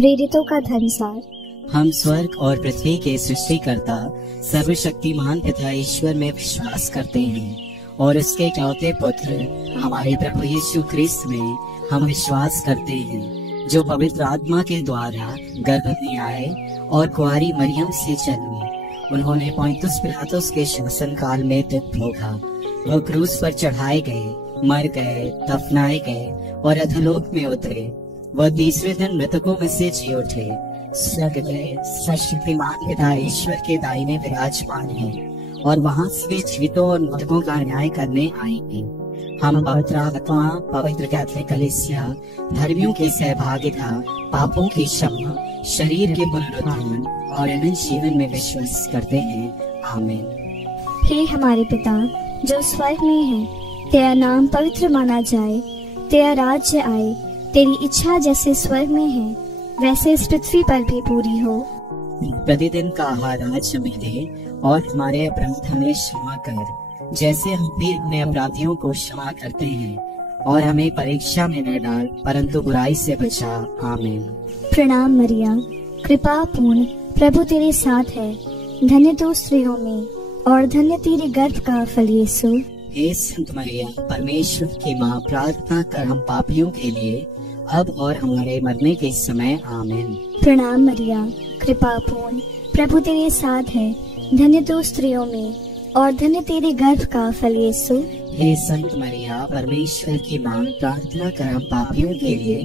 प्रेरितों का धर्मसार। हम स्वर्ग और पृथ्वी के सृष्टिकर्ता सर्वशक्तिमान पिता ईश्वर में विश्वास करते हैं और उसके इकलौते पुत्र हमारे प्रभु यीशु ख्रिस्त में हम विश्वास करते हैं, जो पवित्र आत्मा के द्वारा गर्भ में आए और कुंवारी मरियम से जन्मे। उन्होंने पोंतियुस पिलातुस के शासन काल में दुख भोगा। वह क्रूस पर चढ़ाए गए, मर गए, दफनाए गए और अधोलोक में उतरे। वह तीसरे दिन मृतकों में से जी उठे, स्वर्ग गए, सर्वशक्तिमान पिता ईश्वर के दाहिने विराजमान है और वहां से जीवितों और मृतकों का न्याय करने आएंगे। हम पवित्र आत्मा, पवित्र कैथोलिक कलीसिया, धर्मियों की सहभागिता, पापों की क्षमा, शरीर के पुनरुत्थान और अनंत जीवन में विश्वास करते हैं। आमीन। हे हमारे पिता जो स्वर्ग में है, तेरा नाम पवित्र माना जाए, तेरा राज्य आए, तेरी इच्छा जैसे स्वर्ग में है वैसे इस पृथ्वी पर भी पूरी हो। प्रतिदिन का आहार आज हमें दे और हमारे अपराध हमें क्षमा कर, जैसे हम भी अपने अपराधियों को क्षमा करते हैं, और हमें परीक्षा में न डाल परंतु बुराई से बचा। आमीन। प्रणाम मरिया, कृपा पूर्ण, प्रभु तेरे साथ है, धन्य तू स्त्रियों में और धन्य तेरे गर्भ का फल यीशु। हे संत मरिया, परमेश्वर की माँ, प्रार्थना कर हम पापियों के लिए अब और हमारे मरने के समय। आमीन। प्रणाम मरिया, कृपा पूर्ण, प्रभु तेरे साथ है, धन्य तू स्त्रियों में और धन्य तेरे गर्भ का फल यीशु। हे संत मरिया, परमेश्वर की माँ, प्रार्थना कर हम पापियों के लिए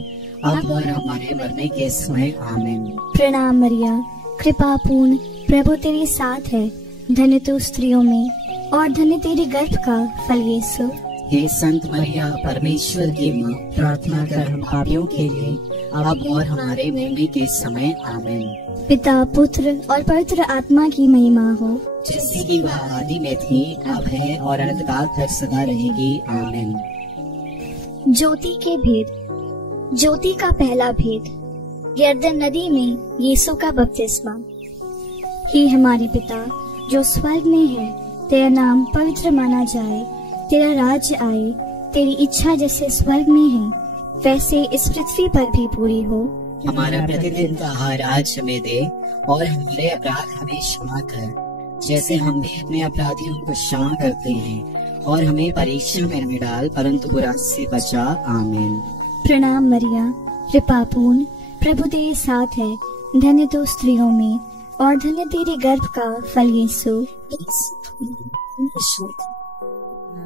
अब और हमारे मरने के समय। आमीन। प्रणाम मरिया, कृपा पूर्ण, प्रभु तेरे साथ है, धन्य तू स्त्रियों में और धन्य तेरे गर्भ का फल यीशु। हे संत मरिया, परमेश्वर की माँ, प्रार्थना कर हम पापियों के लिए अब और हमारे मरने के समय। आमीन। पिता, पुत्र और पवित्र आत्मा की महिमा हो, जैसे कि वह आदि में थी, अब है और अनंत काल तक सदा रहेगी। आमीन। ज्योति के भेद। ज्योति का पहला भेद, यरदन नदी में यीशु का बपतिस्मा। हे हमारे पिता जो स्वर्ग में है, तेरा नाम पवित्र माना जाए, तेरा राज्य आए, तेरी इच्छा जैसे स्वर्ग में है वैसे इस पृथ्वी पर भी पूरी हो। हमारा प्रतिदिन का आहार आज हमें दे और हमारे अपराध हमें क्षमा कर, जैसे हम भी अपने अपराधियों को क्षमा करते हैं, और हमें परीक्षा में न डाल परंतु बुराई से बचा। आमीन। प्रणाम मरिया, कृपा पूर्ण, प्रभु तेरे साथ है, धन्य तू स्त्रियों में और धन्य तेरे गर्भ का फल यीशु।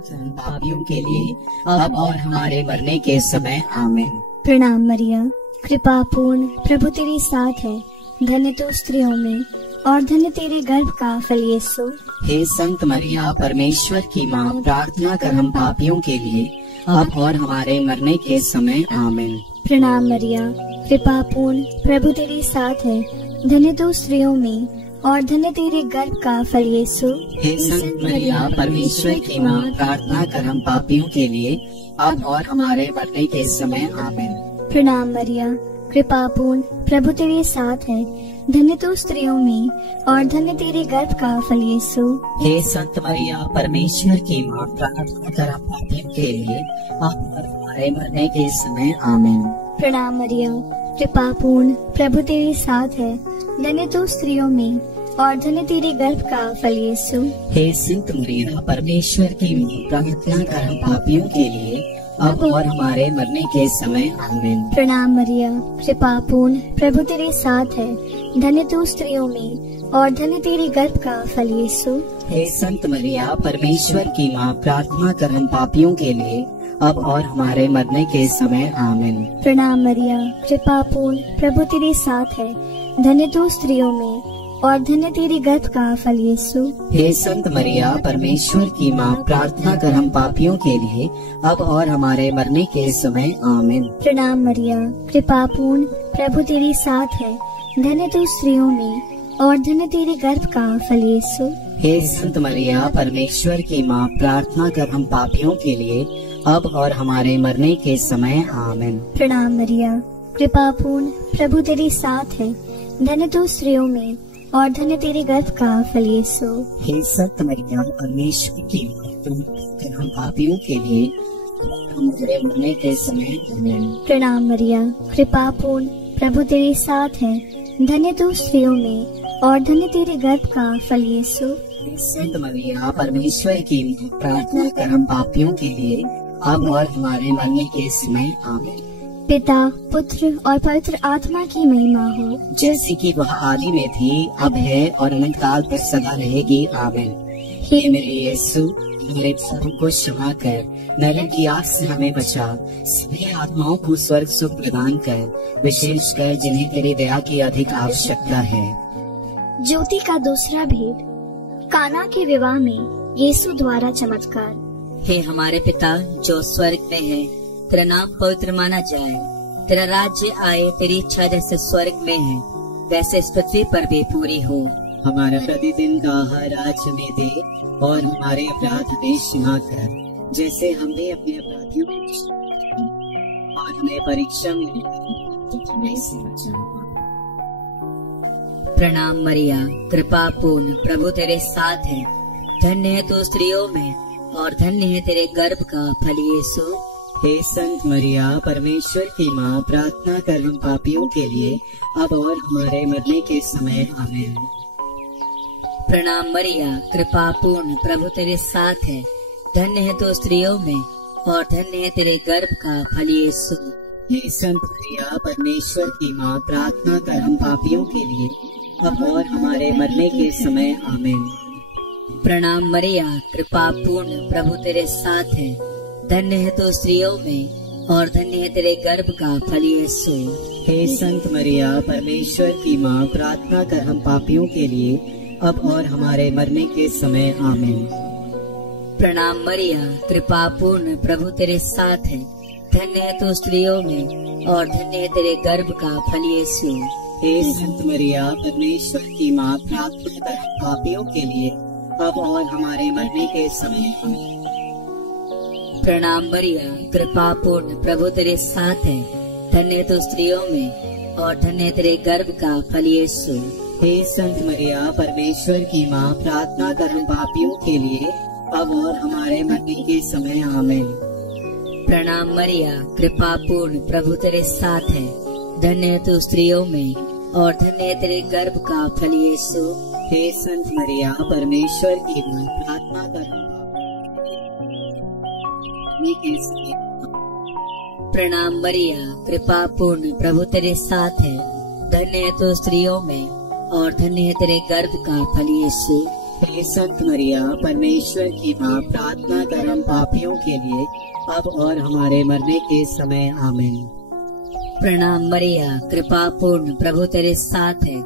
पापियों के लिए अब और हमारे मरने के समय। आमीन। प्रणाम मरिया, कृपा पूर्ण, प्रभु तेरे साथ है, धन्य तू स्त्रियों में और धन्य तेरे गर्भ का फल यीशु। हे संत मरिया, परमेश्वर की माँ, प्रार्थना कर हम पापियों के लिए अब और हमारे मरने के समय। आमीन। प्रणाम मरिया, कृपा पूर्ण, प्रभु तेरे साथ है, धन्य तू स्त्रियों में और धन्य तेरे गर्भ का फल यीशु। हे संत मरिया, परमेश्वर की माँ, प्रार्थना कर हम पापियों के लिए अब और हमारे मरने के समय। आमीन। प्रणाम मरिया, कृपा पूर्ण, प्रभु तेरे साथ है, धन्य तू स्त्रियों में और धन्य तेरे गर्भ का फल यीशु। हे संत मरिया, परमेश्वर की माँ, प्रार्थना कर हम पापियों के लिए अब और हमारे मरने के समय। आमीन। प्रणाम मरिया, कृपा पूर्ण, प्रभु तेरे साथ है, धन्य तू स्त्रियों में और धन्य तेरे गर्भ का फल यीशु। हे संत मरिया, परमेश्वर की माँ, प्रार्थना कर हम पापियों के लिए अब और हमारे मरने के समय। आमीन। प्रणाम मरिया, कृपा पूर्ण, प्रभु तेरे साथ है, धन्य तू स्त्रियों में और धन्य तेरे गर्भ का फल यीशु। हे संत मरिया, परमेश्वर की माँ, प्रार्थना कर हम पापियों के लिए अब और हमारे मरने के समय। आमीन। प्रणाम मरिया, कृपा पूर्ण, प्रभु तेरे साथ है, धन्य तू स्त्रियों में और धन्य तेरे गर्भ का फल यीशु। हे संत मरिया, परमेश्वर की माँ, प्रार्थना कर हम पापियों के लिए अब और हमारे मरने के समय। आमीन। प्रणाम मरिया, कृपा पूर्ण, प्रभु तेरे साथ है, धन्य तू स्त्रियों में और धन्य तेरे गर्भ का फल यीशु। हे संत मरिया, परमेश्वर की माँ, प्रार्थना कर हम पापियों के लिए अब और हमारे मरने के समय। आमीन। प्रणाम मरिया, कृपा पूर्ण, प्रभु तेरे साथ है, धन्य तू स्त्रियों में और धन्य तेरे गर्भ का फल यीशु। हे संत मरिया, परमेश्वर की माँ, प्रार्थना कर हम पापियों के लिए हमारे मरने के समय। आमीन। प्रणाम मरिया, कृपा पूर्ण, प्रभु तेरे साथ है, धन्य तू स्त्रियों में और धन्य तेरे गर्भ का फल यीशु। संत मरिया परमेश्वर की प्रार्थना कर हम पापियों के लिए अब और हमारे मरने के समय आमीन। पिता, पुत्र और पवित्र आत्मा की महिमा हो, जैसे कि वह आदि में थी, अब है और अनंत काल तक सदा रहेगी, आमीन। हे मेरे यीशु, हमारे पापों को क्षमा कर, नरक की आग से हमें बचा, सभी आत्माओं को स्वर्ग सुख प्रदान कर, विशेष कर जिन्हें तेरी दया की अधिक आवश्यकता है। ज्योति का दूसरा भेद, काना के विवाह में यीशु द्वारा चमत्कार। हे हमारे पिता जो स्वर्ग में है, तेरा नाम पवित्र माना जाए, तेरा राज्य आए, तेरी इच्छा जैसे स्वर्ग में है वैसे इस पृथ्वी पर भी पूरी हो। हमारा प्रतिदिन का आहार आज हमें दे और हमारे अपराध हमें क्षमा कर, जैसे हमने अपने अपराधियों को क्षमा किया, और हमें परीक्षा में से बचा। प्रणाम मरिया, कृपा पूर्ण, प्रभु तेरे साथ है, धन्य है तू स्त्रियों में और धन्य है तेरे गर्भ का फल यीशु। हे संत मरिया परमेश्वर की माँ, प्रार्थना कर हम पापियों के लिए अब और हमारे मरने के समय, आमीन। प्रणाम मरिया, कृपा पूर्ण, प्रभु तेरे साथ है, धन्य है तू स्त्रियों में और धन्य है तेरे गर्भ का फल यीशु। हे संत मरिया परमेश्वर की माँ, प्रार्थना कर हम पापियों के लिए अब और हमारे मरने के समय, आमीन। प्रणाम मरिया, कृपा पूर्ण, प्रभु तेरे साथ है, धन्य है तू स्त्रियों में और धन्य है तेरे गर्भ का फल यीशु। हे संत मरिया परमेश्वर की माँ, प्रार्थना कर हम पापियों के लिए अब और हमारे मरने के समय, आमीन। प्रणाम मरिया, कृपा पूर्ण, प्रभु तेरे साथ है, धन्य है तू स्त्रियों में और धन्य है तेरे गर्भ का फल यीशु। हे संत मरिया परमेश्वर की माँ, प्रार्थना कर हम पापियों के लिए अब और हमारे मरने के समय, आमीन। प्रणाम मरिया, कृपा पूर्ण, प्रभु तेरे साथ है, धन्य है तू स्त्रियों में और धन्य है तेरे गर्भ का फल यीशु। हे संत मरिया परमेश्वर की माँ, प्रार्थना कर हम पापियों के लिए अब और हमारे मरने के समय, आमीन। प्रणाम मरिया, कृपा पूर्ण, प्रभु तेरे साथ है, धन्य है तू स्त्रियों में और धन्य है तेरे गर्भ का फल यीशु। हे संत मरिया परमेश्वर की माँ, प्रार्थना कर हम के समय। प्रणाम मरिया, कृपा पूर्ण, प्रभु तेरे साथ है, धन्य है तू स्त्रियों में और धन्य है तेरे गर्भ का फल यीशु। हे संत मरिया परमेश्वर की माँ, प्रार्थना कर हम पापियों के लिए अब और हमारे मरने के समय, आमीन। प्रणाम मरिया, कृपा पूर्ण, प्रभु तेरे साथ है,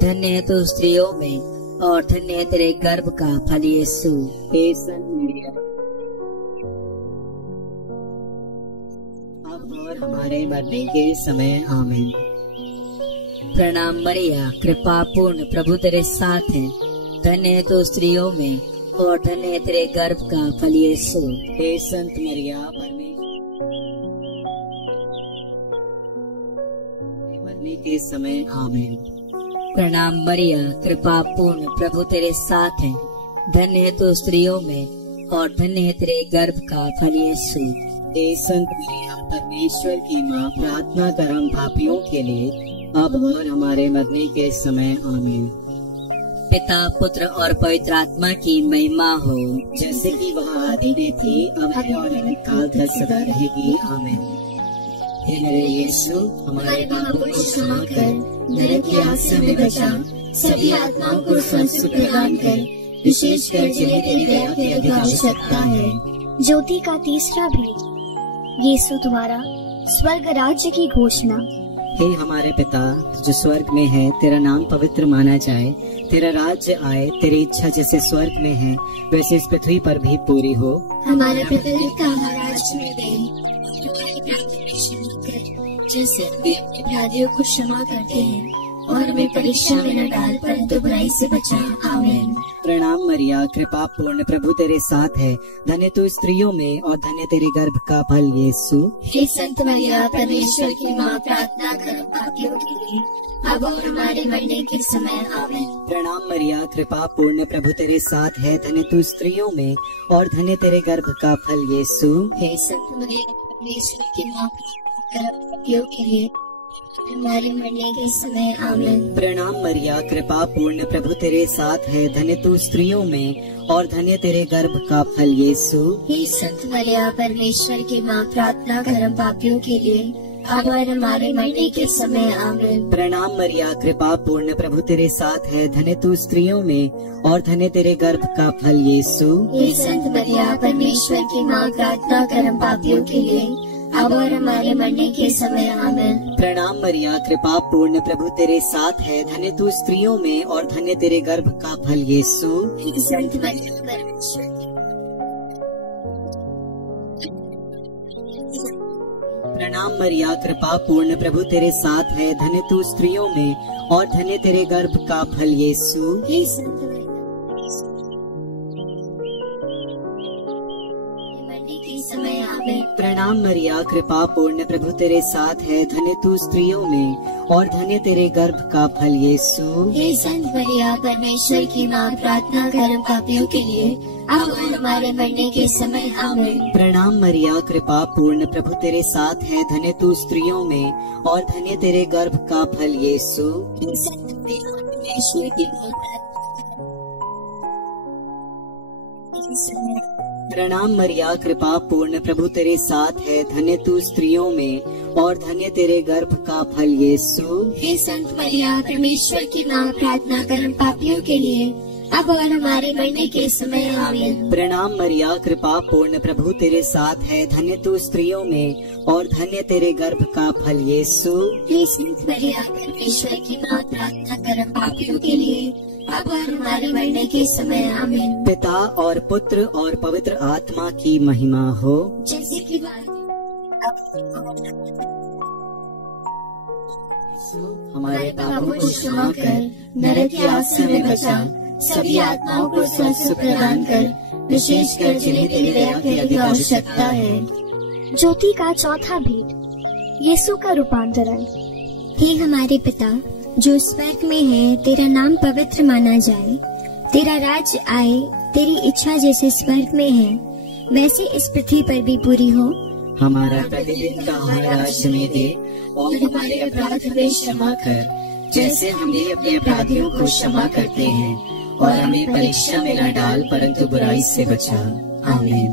धन्य है तू स्त्रियों में और धन्य है तेरे गर्भ का फल यीशु। हे संत मरिया अब और हमारे मरने के समय, आमीन। प्रणाम मरिया, कृपा पूर्ण, प्रभु तेरे साथ है, धन्य है तू स्त्रियों में और धन्य है तेरे गर्भ का फल यीशु। हे संत मरिया परमेश्वर मरने के समय, आमीन। प्रणाम मरिया, कृपा पूर्ण, प्रभु तेरे साथ है, धन्य है तू स्त्रियों में और धन्य है तेरे गर्भ का फल यीशु। हे संत मरिया परमेश्वर की माँ, प्रार्थना कर हम पापियों के लिए अब और हमारे मरने के समय, आमीन। पिता, पुत्र और पवित्र आत्मा की महिमा हो, जैसे कि वह आदि में थी, अब है और अनंत काल तक सदा रहेगी, आमीन। हे मेरे यीशु, हमारे पापों को क्षमा कर, नरक की आग से हमें बचा, सभी आत्माओं को स्वर्ग सुख प्रदान कर, विशेष कर जिन्हें तेरी दया की अधिक आवश्यकता है। ज्योति का तीसरा भेद, यीशु द्वारा स्वर्ग राज्य की घोषणा। हे हमारे पिता जो स्वर्ग में है, तेरा नाम पवित्र माना जाए, तेरा राज्य आए, तेरी इच्छा जैसे स्वर्ग में है वैसे इस पृथ्वी पर भी पूरी हो। हमारा प्रतिदिन का आहार आज हमें दे, हमारे अपराध हमें क्षमा कर, जैसे हम भी अपने अपराधियों को क्षमा करते हैं, और हमें परीक्षा में न डाल परंतु बुराई से बचा, आमीन। प्रणाम मरिया, कृपा पूर्ण, प्रभु तेरे साथ है, धन्य तू स्त्रियों में और धन्य तेरे गर्भ का फल यीशु। हे संत मरिया परमेश्वर की माँ, प्रार्थना कर पापियों के लिए अब और हमारे मरने के समय, आमीन। प्रणाम मरिया, कृपा पूर्ण, प्रभु तेरे साथ है, धन्य तू स्त्रियों में और धन्य तेरे गर्भ का फल यीशु। हे संत मरिया परमेश्वर की माँ, प्रार्थना कर पापियों के लिए हमारे मरने के समय आमीन। प्रणाम मरिया, कृपा पूर्ण, प्रभु तेरे साथ है, धन्य तू स्त्रियों में और धन्य तेरे गर्भ का फल यीशु। हे संत मरिया, परमेश्वर की माँ, प्रार्थना कर हम पापियों के लिए अब और हमारे मरने के समय आमीन। प्रणाम मरिया, कृपा पूर्ण, प्रभु तेरे साथ है, धन्य तू स्त्रियों में और धन्य तेरे गर्भ का फल यीशु। हे संत मरिया, परमेश्वर की माँ, प्रार्थना कर हम पापियों के लिए अब और हमारे मरने के समय आमीन। प्रणाम मरिया, कृपा पूर्ण, प्रभु तेरे साथ है, धन्य तू स्त्रियों में और धन्य तेरे गर्भ का फल यीशु। हे संत मरिया, परमेश्वर की प्रणाम मरिया, कृपा पूर्ण, प्रभु तेरे साथ है, धन्य तू स्त्रियों में और धन्य तेरे गर्भ का फल यीशु। हे संत मरिया, मरने के समय आमीन। प्रणाम मरिया, कृपा पूर्ण, प्रभु तेरे साथ है, धन्य तू स्त्रियों में और धन्य तेरे गर्भ का फल यीशु। हे संत मरिया, परमेश्वर की माँ, प्रार्थना कर हम पापियों के लिए अब और हमारे मरने के समय आमीन। प्रणाम मरिया, कृपा पूर्ण, प्रभु तेरे साथ है, धन्य तू स्त्रियों में और धन्य तेरे गर्भ का फल यीशु। हे संत मरिया, परमेश्वर की माँ, प्रणाम मरिया, कृपा पूर्ण, प्रभु तेरे साथ है, धन्य तू स्त्रियों में और धन्य तेरे गर्भ का फल यीशु। हे संत मरिया, परमेश्वर की माँ, प्रार्थना कर हम पापियों के लिए अब और हमारे मरने के समय आमीन। प्रणाम मरिया, कृपा पूर्ण, प्रभु तेरे साथ है, धन्य तू स्त्रियों में और धन्य तेरे गर्भ का फल यीशु। हे संत मरिया, परमेश्वर की माँ, प्रार्थना कर हम पापियों के लिए अब और हमारे मरने के समय आमीन। पिता और पुत्र और पवित्र आत्मा की महिमा हो, जैसे कि बात हमारे पापों को क्षमा कर, नरक की आग से हमें बचा, सभी आत्माओं को स्वस्थ प्रदान कर, विशेषकर जिन्हें तेरी दया की अधिक आवश्यकता है। ज्योति का चौथा भेद, यीशु का रूपांतरण। हे हमारे पिता जो स्वर्ग में है, तेरा नाम पवित्र माना जाए, तेरा राज्य आए, तेरी इच्छा जैसे स्वर्ग में है वैसे इस पृथ्वी पर भी पूरी हो। हमारा प्रतिदिन का आहार आज हमें दे और हमारे अपराध हमें क्षमा कर, जैसे हम भी अपने अपराधियों को क्षमा करते हैं, और हमें परीक्षा में न डाल परंतु बुराई से बचा। आमीन।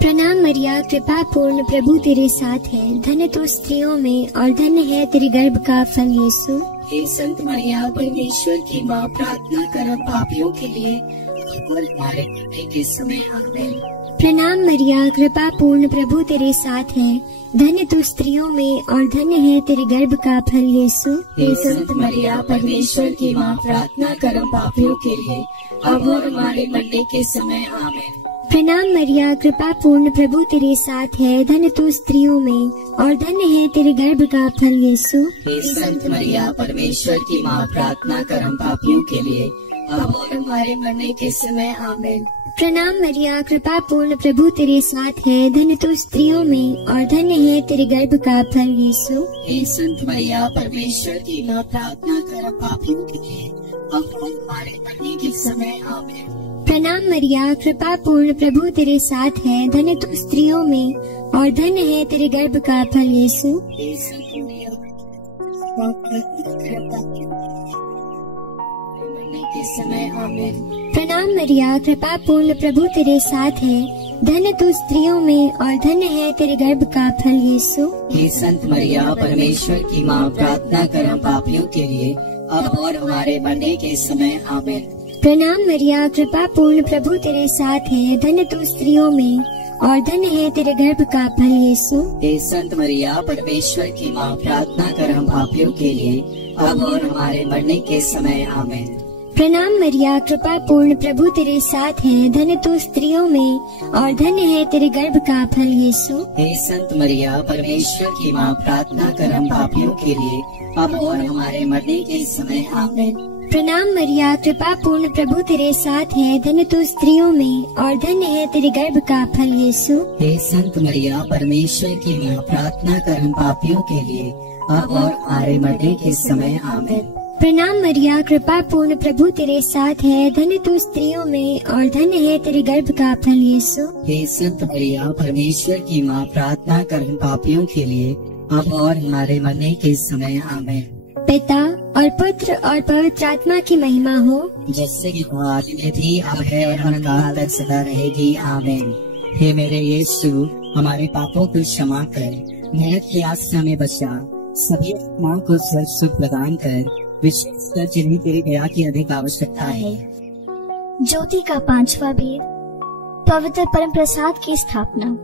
प्रणाम मरिया, कृपा पूर्ण, प्रभु तेरे साथ है, धन्य तू स्त्रियों में और धन्य है तेरे गर्भ का फल यीशु। हे संत मरिया, परमेश्वर की माँ, प्रार्थना कर हम पापियों के लिए और हमारे मरने के समय आमीन। प्रणाम मरिया, कृपा पूर्ण, प्रभु तेरे साथ है, धन्य तू स्त्रियों में और धन्य है तेरे गर्भ का फल यीशु। हे संत मरिया, परमेश्वर की माँ, प्रार्थना कर हम पापियों के लिए अब और हमारे मरने के समय आमीन। प्रणाम मरिया, कृपा पूर्ण, प्रभु तेरे साथ है, धन्य तू स्त्रियों में और धन्य है तेरे गर्भ का फल यीशु। हे संत मरिया, परमेश्वर की माँ, प्रार्थना कर हम पापियों के लिए अब और हमारे मरने के समय आमीन। प्रणाम मरिया, कृपा पूर्ण, प्रभु तेरे साथ है, धन्य तू स्त्रियों में और धन्य है तेरे गर्भ का फल यीशु। हे संत मरिया, परमेश्वर की माँ, प्रार्थना कर हम पापियों के लिए अब और हमारे मरने के समय आमीन। प्रणाम मरिया, कृपा पूर्ण, प्रभु तेरे साथ है, धन्य तू स्त्रियों में और धन्य है तेरे गर्भ का फल यीशु। हे संत मरिया, मरने के समय आमीन। प्रणाम मरिया, कृपा पूर्ण, प्रभु तेरे साथ है, धन्य तू स्त्रियों में और धन्य है तेरे गर्भ का फल यीशु। हे संत मरिया, परमेश्वर की माँ, प्रार्थना कर हम पापियों के लिए अब और हमारे मरने के समय आमीन। प्रणाम मरिया, कृपा पूर्ण, प्रभु तेरे साथ है, धन्य तू स्त्रियों में और धन्य है तेरे गर्भ का फल यीशु। हे संत मरिया, परमेश्वर की माँ, प्रार्थना कर हम पापियों के लिए अब और हमारे मरने के समय आमीन। प्रणाम मरिया, कृपा पूर्ण, प्रभु तेरे साथ है, धन्य तू स्त्रियों में और धन्य है तेरे गर्भ का फल यीशु। हे संत मरिया, परमेश्वर की माँ, प्रार्थना कर हम पापियों के लिए अब और हमारे मरने के समय आमीन। प्रणाम मरिया, कृपा पूर्ण, प्रभु तेरे साथ है, धन्य तू स्त्रियों में और धन्य है तेरे गर्भ का फल यीशु। हे संत मरिया, परमेश्वर की माँ, प्रार्थना कर हम पापियों के लिए अब और हमारे मरने के समय आमीन। प्रणाम मरिया, कृपा पूर्ण, प्रभु तेरे साथ है, धन्य तू स्त्रियों में और धन्य है तेरे गर्भ का फल यीशु। हे संत मरिया, परमेश्वर की माँ, प्रार्थना कर हम पापियों के लिए अब और हमारे मरने के समय आमीन। पिता और पुत्र और पवित्र आत्मा की महिमा हो, जैसे कि वो आदि में थी, अब है और अनंतकाल तक सदा रहेगी, आमीन। हे मेरे यीशु, हमारे पापों को क्षमा कर, नरक की आग से हमें बचा, सभी आत्माओं को स्वर्ग सुख प्रदान कर, विशेषकर जिन्हें तेरी दया की अधिक आवश्यकता है। ज्योति का पांचवा भेद, पवित्र परम प्रसाद की स्थापना।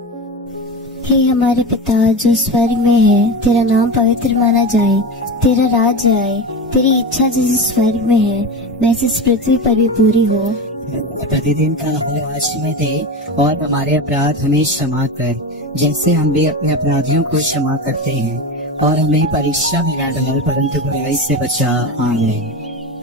हे हमारे पिता जो स्वर्ग में है, तेरा नाम पवित्र माना जाए, तेरा राज्य आए, तेरी इच्छा जैसे स्वर्ग में है वैसे इस पृथ्वी पर भी पूरी हो। प्रतिदिन का हमें आज में दे, और हमारे अपराध हमें क्षमा कर, जैसे हम भी अपने अपराधियों को क्षमा करते हैं, और हमें परीक्षा में न डाल, परंतु बुराई से बचा, आमीन।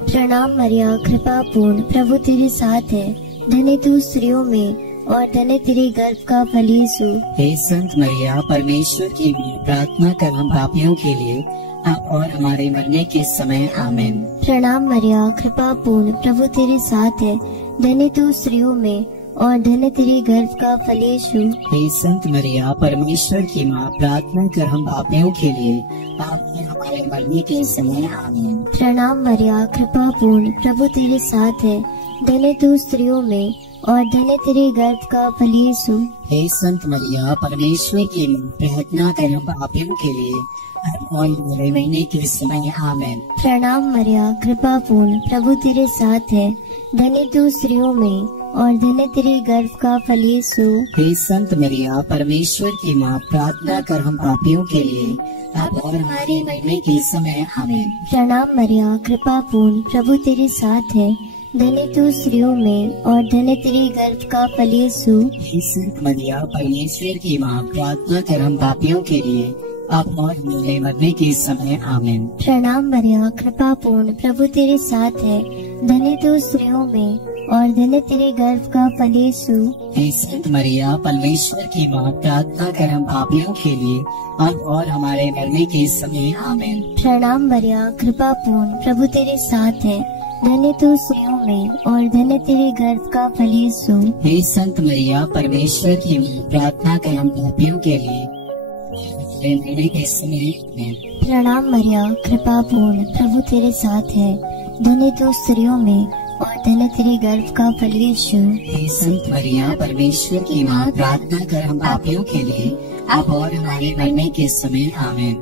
प्रणाम मरिया, कृपा पूर्ण, प्रभु तेरे साथ है, धन्य तू स्त्रियों में और धन्य तेरे गर्भ का फल यीशु। हे संत मरिया, परमेश्वर की प्रार्थना कर हम पापियों के लिए, अब और हमारे मरने के समय, आमीन। प्रणाम मरिया, कृपा पूर्ण, प्रभु तेरे साथ है, धन्य तू स्त्रियों में और धन्य तेरे गर्भ का फल यीशु। हे संत मरिया, परमेश्वर की माँ, प्रार्थना कर हम पापियों के लिए, अब और हमारे मरने के समय, आमीन। प्रणाम मरिया, कृपा पूर्ण, प्रभु तेरे साथ है, धन्य तू स्त्रियों में और धन्य तेरे गर्भ का फल यीशु। हे संत मरिया, परमेश्वर की माँ, प्रार्थना कर हम पापियों के लिए, अब और हमारे मरने के समय, आमीन। प्रणाम मरिया, कृपा पूर्ण, प्रभु तेरे साथ है, धन्य तू स्त्रियों में और धन्य तेरे गर्भ का फल यीशु। हे संत मरिया, परमेश्वर की माँ, प्रार्थना कर हम पापियों के लिए, अब और हमारे मरने के समय, आमीन। प्रणाम मरिया, कृपा पूर्ण, प्रभु तेरे साथ है, धन्य तू स्त्रियों में और धन्य तेरे गर्भ का फल यीशु। हे संत मरिया, परमेश्वर की माँ, प्रार्थना कर हम पापियों के लिए, अब और हमारे मरने के समय, आमीन। प्रणाम मरिया, कृपा पूर्ण, प्रभु तेरे साथ है, धन्य तू स्त्रियों में और धन्य तेरे गर्भ का फल यीशु। हे संत मरिया, परमेश्वर की माँ, प्रार्थना कर हम पापियों के लिए, अब और हमारे मरने के समय, आमीन। प्रणाम मरिया, कृपा पूर्ण, प्रभु तेरे साथ है, धन्य तू स्त्रियों में और धन्य तेरे गर्भ का फल यीशु। हे संत मरिया, परमेश्वर की माँ, प्रार्थना कर हम पापियों के लिए, मरने के समय, आमीन। प्रणाम मरिया, कृपा पूर्ण, प्रभु तेरे साथ है, धन्य तू स्त्रियों में और धन्य तेरे गर्भ का फल यीशु। हे संत मरिया, परमेश्वर की माँ, प्रार्थना कर हम पापियों के लिए, अब और हमारे मरने के समय, आमीन।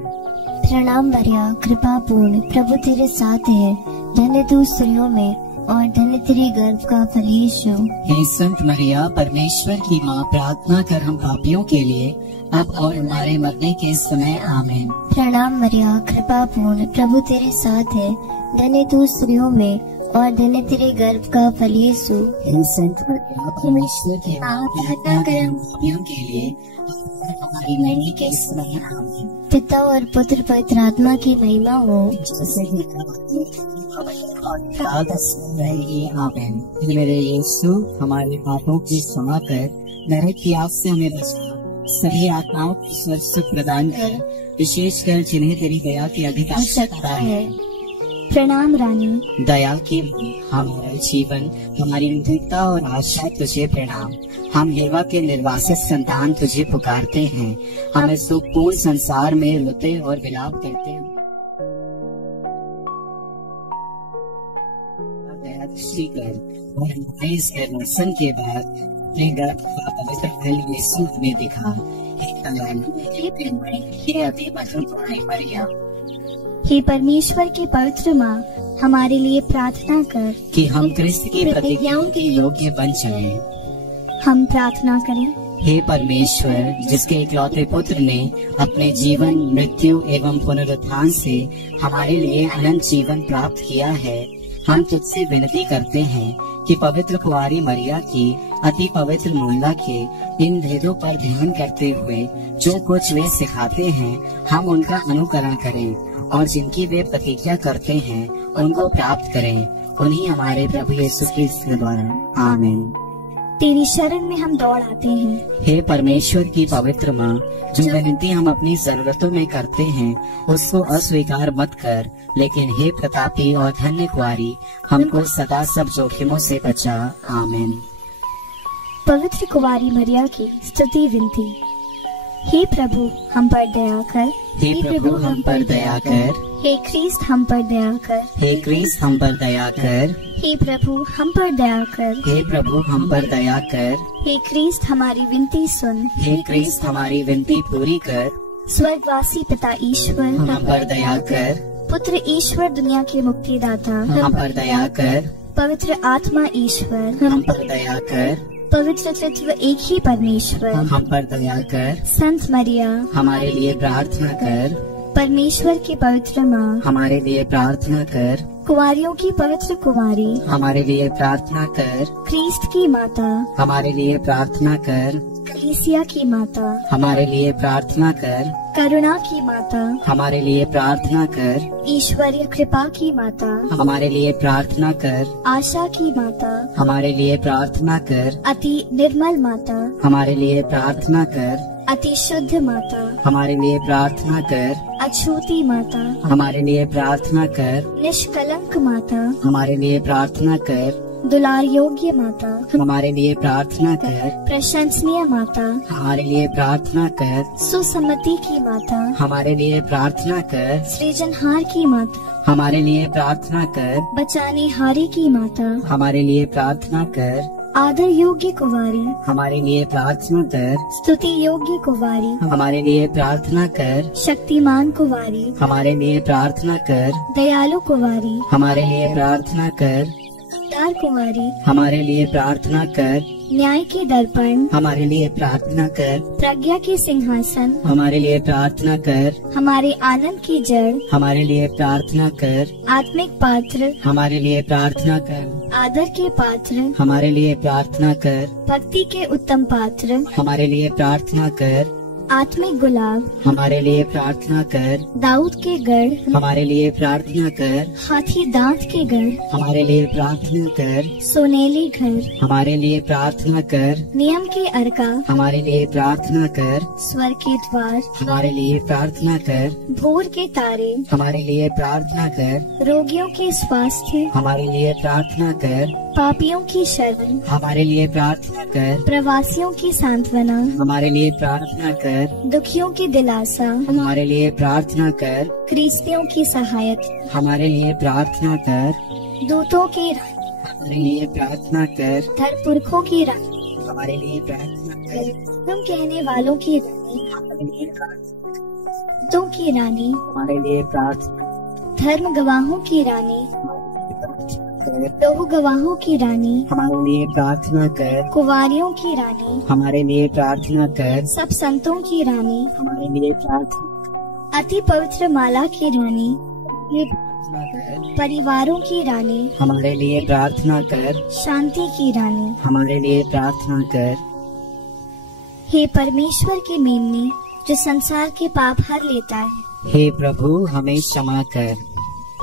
प्रणाम मरिया, कृपा पूर्ण, प्रभु तेरे साथ है, धन्य तू स्त्रियों में और धन्य तेरे गर्भ का फल यीशु। हे संत मरिया, परमेश्वर की माँ, प्रार्थना कर हम पापियों के लिए, अब और हमारे मरने के समय, आमीन। प्रणाम मरिया, कृपा पूर्ण, प्रभु तेरे साथ है, धन्य तू स्त्रियों में और धन्य तेरे गर्भ का फल यीशु। हे संत मरिया, परमेश्वर की माँ, प्रार्थना कर हम पापियों के लिए, अब और हमारे मरने के समय, आमीन। पिता और पुत्र पवित्र आत्मा की महिमा हो, जैसे कि रहेगी, आमीन। मेरे यीशु, हमारे पापों की क्षमा कर, नरक की आग से हमें बचा, सभी आत्माओं को स्वर्ग सुख प्रदान कर, विशेषकर जिन्हें तेरी दया की अधिक आवश्यकता है। प्रणाम रानी, दया की हमारा जीवन, हमारी मुक्ति और आशा तुझे प्रणाम। हम हेवा के निर्वासित संतान तुझे पुकारते हैं, हमें सुखपूर्ण संसार में रोते और विलाप करते हैं। दया दृष्टि कर और हमारे इस दर्शन के बाद अपने गर्भ का पवित्र फल यीशु में दिखा। हे परमेश्वर की पवित्र माँ, हमारे लिए प्रार्थना कर कि हम क्रिस्त की प्रतिज्ञाओं के योग्य बन जाएं। हम प्रार्थना करें। हे परमेश्वर, जिसके इकलौते पुत्र ने अपने जीवन, मृत्यु एवं पुनरुत्थान से हमारे लिए अनंत जीवन प्राप्त किया है, हम तुझसे विनती करते हैं कि पवित्र कुंवारी मरिया की अति पवित्र महिला के इन भेदों पर ध्यान करते हुए जो कुछ वे सिखाते हैं, हम उनका अनुकरण करें और जिनकी वे प्रतिज्ञा करते हैं उनको प्राप्त करें। उन्हीं हमारे प्रभु यीशु क्रिस्त के द्वारा, आमीन। तेरी शरण में हम दौड़ आते हैं। हे परमेश्वर की पवित्र माँ, जो विनती हम अपनी जरूरतों में करते हैं उसको अस्वीकार मत कर, लेकिन हे प्रतापी और धन्य कुंवारी, हमको सदा सब जोखिमों से बचा, आमीन। पवित्र कुंवारी मरिया की स्तुति विनती। हे प्रभु हम पर दया कर। हे प्रभु हम पर दया कर। हे ख्रीस्त हम पर दया कर। हे ख्रीस्त हम पर दया कर। हे प्रभु हम पर दया कर। हे प्रभु हम पर दया कर। हे ख्रीस्त हमारी विनती सुन। हे ख्रीस्त हमारी विनती पूरी कर। स्वर्गवासी पिता ईश्वर हम पर दया कर। पुत्र ईश्वर दुनिया के मुक्तिदाता हम पर दया कर। पवित्र आत्मा ईश्वर हम पर दया कर। पवित्र तत्व एक ही परमेश्वर हम पर दया कर। संत मरिया हमारे लिए प्रार्थना कर। परमेश्वर की पवित्र माँ हमारे लिए प्रार्थना कर। कुंवारियों की पवित्र कुंवारी हमारे लिए प्रार्थना कर। ख्रीस्त की माता हमारे लिए प्रार्थना कर। कलीसिया की माता हमारे लिए प्रार्थना कर। करुणा की माता हमारे लिए प्रार्थना कर। ईश्वरीय कृपा की माता हमारे लिए प्रार्थना कर। आशा की माता हमारे लिए प्रार्थना कर। अति निर्मल माता हमारे लिए प्रार्थना कर। अति शुद्ध माता हमारे लिए प्रार्थना कर। अछूती माता हमारे लिए प्रार्थना कर। निष्कलंक माता हमारे लिए प्रार्थना कर। दुलार योग्य माता हमारे लिए प्रार्थना कर। प्रशंसनीय माता हमारे लिए प्रार्थना कर। सुसम्मति की माता हमारे लिए प्रार्थना कर। सृजनहार की माता हमारे लिए प्रार्थना कर। बचाने हारी की माता हमारे लिए प्रार्थना कर। आदर योग्य कुंवारी हमारे लिए प्रार्थना कर। स्तुति योग्य कुंवारी हमारे लिए प्रार्थना कर। शक्तिमान कुंवारी हमारे लिए प्रार्थना कर। दयालु कुंवारी हमारे लिए प्रार्थना कर। उदार कुंवारी हमारे लिए प्रार्थना कर। न्याय के दर्पण हमारे लिए प्रार्थना कर। प्रज्ञा के सिंहासन हमारे लिए प्रार्थना कर। हमारे आनंद की जड़ हमारे लिए प्रार्थना कर। आत्मिक पात्र हमारे लिए प्रार्थना कर। आदर के पात्र हमारे लिए प्रार्थना कर। भक्ति के उत्तम पात्र हमारे लिए प्रार्थना कर। आत्मिक गुलाब हमारे लिए प्रार्थना कर। दाऊद के गढ़ हमारे लिए प्रार्थना कर। हाथी दांत के गढ़ हमारे लिए प्रार्थना कर। सोनेली घर हमारे लिए प्रार्थना कर। नियम के अर्का हमारे लिए प्रार्थना कर। स्वर के द्वार हमारे लिए प्रार्थना कर। भोर के तारे हमारे लिए प्रार्थना कर। रोगियों के स्वास्थ्य हमारे लिए प्रार्थना कर। पापियों की शरण हमारे लिए प्रार्थना कर। प्रवासियों की सांत्वना हमारे लिए प्रार्थना कर। दुखियों की दिलासा हमारे लिए प्रार्थना कर। ख्रीस्तियों की सहायता हमारे लिए प्रार्थना कर। दूतों की रानी हमारे लिए प्रार्थना कर। धरपुरखों की रानी हमारे लिए प्रार्थना कर। तुम कहने वालों की रानी हमारे लिए प्रार्थना तुम की रानी हमारे लिए प्रार्थना धर्म गवाहों की रानी कर। लहू गवाहों की रानी हमारे लिए प्रार्थना कर। कुंवारियों की रानी हमारे लिए प्रार्थना कर। सब संतों की रानी हमारे लिए प्रार्थना अति पवित्र माला की रानी कर। परिवारों की रानी हमारे लिए प्रार्थना कर। शांति की रानी हमारे लिए प्रार्थना कर। हे परमेश्वर के मेमने जो संसार के पाप हर लेता है। हे प्रभु हमें क्षमा कर।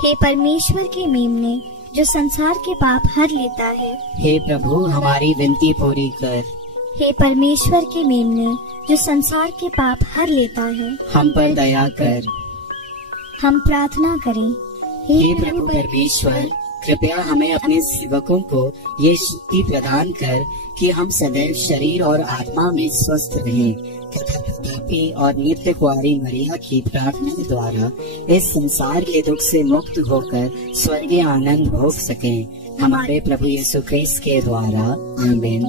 हे परमेश्वर के मेमने जो संसार के पाप हर लेता है। हे प्रभु हमारी विनती पूरी कर। हे परमेश्वर के मेमने जो संसार के पाप हर लेता है। हम पर दया कर। हम प्रार्थना करें। हे प्रभु परमेश्वर कृपया हमें अपने सेवकों को ये शक्ति प्रदान कर कि हम सदैव शरीर और आत्मा में स्वस्थ रहें तथा पापी और नित्य कुंवारी मरिया की प्रार्थना द्वारा इस संसार के दुख से मुक्त होकर स्वर्गीय आनंद भोग सकें। हमारे प्रभु यीशु ख्रीस्त के द्वारा आमीन।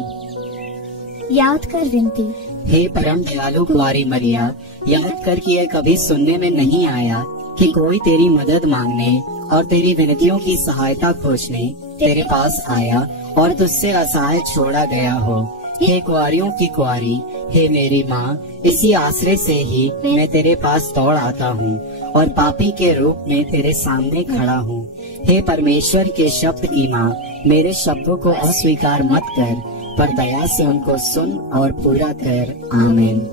याद कर विनती। हे परम दयालु कुंवारी मरिया, याद कर कि यह कभी सुनने में नहीं आया कि कोई तेरी मदद मांगने और तेरी विनतियों की सहायता खोजने तेरे पास आया और तुझसे असहाय छोड़ा गया हो। हे कुंवारियों की कुंवारी, हे मेरी माँ, इसी आश्रय से ही मैं तेरे पास दौड़ आता हूँ और पापी के रूप में तेरे सामने खड़ा हूँ। हे परमेश्वर के शब्द की माँ, मेरे शब्दों को अस्वीकार मत कर, पर दया से उनको सुन और पूरा कर। आमीन।